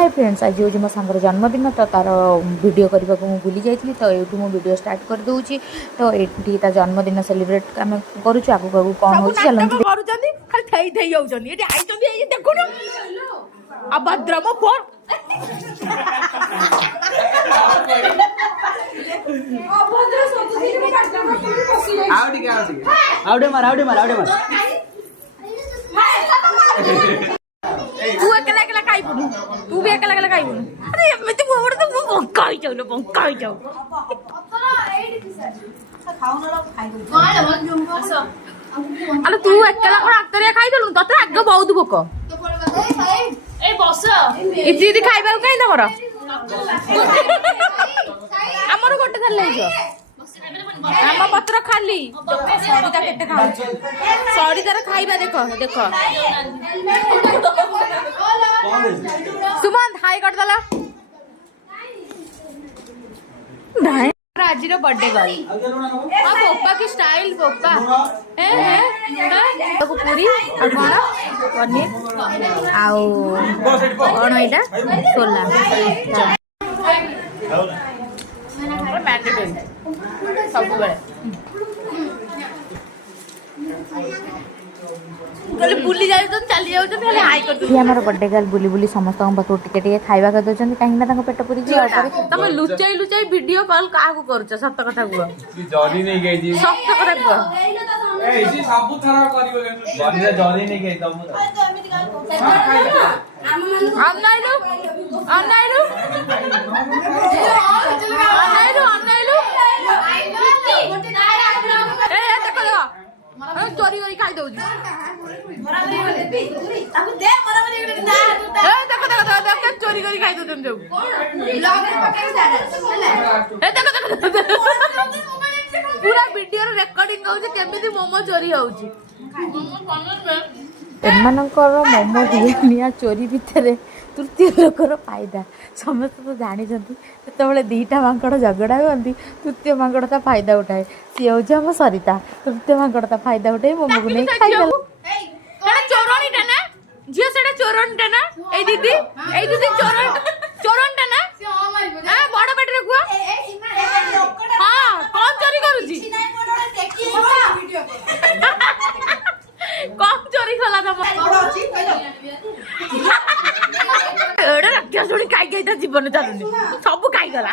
Hi friends, आज हूँ मो सांगर जन्मदिन तो तार वीडियो करने को भूली जाइए तो ये मो वीडियो स्टार्ट कर दूची। तो ये तार जन्मदिन सेलिब्रेट आम करूँ आगू आगू कौन हो तू अकेला अकेला खाई पुनु तू भी अकेला अकेला खाई पुनु अरे एमती मोर तो मु बंका ही जाऊ बंका ही जाऊ अरे तू अकेला कोन आक्तरिया खाई देलु तते आग बहुत भोक ए बस इति इति खाइबा काई तमरो हमर गोटे थल ले जो आम पत्र खाली सड़ीटा केते खाऊ सड़ी तार खाइबा देखो देखो सुमन हाई कर दला भाई आज बर्थडे गर्ल हां बोपा की स्टाइल बोपा तो पूरी और कोन पनीर आउ कोन एटा छोला मैंडेटरी सब बेले बुली जाए चली जाऊँ हाई कर आम बर्थडे गर्ल बुली बुली समस्त पाखक टे खावा कर दौरान कहीं पेट पूरी तुम लुचाई लुचाई वीडियो कॉल क्या कर सत कथा कह सत कथा चोरी करी खाई दौर चोरी करी खाई दौन जो पूरा वीडियो रेकर्डिंग होमि मोमो चोरी होमो दिया चोरी भितर तृतीय लोकर फायदा समस्त तो जानी जो दीटा मांकड़ झगड़ा हुई तृतीय मांकड़ ता फायदा उठाए सी हूँ सरिता तृतीय मांकड़ ता फायदा उठाए मोमो को नहीं खाई झील से चोरणटा ना ए दीदी चोरणटा ना बड़ पेटे कुआ हाँ कौन चोरी करुची कौन चोरी कला तुम एड़ा राक्षस खाई जीवन चालुनी सब खाई गला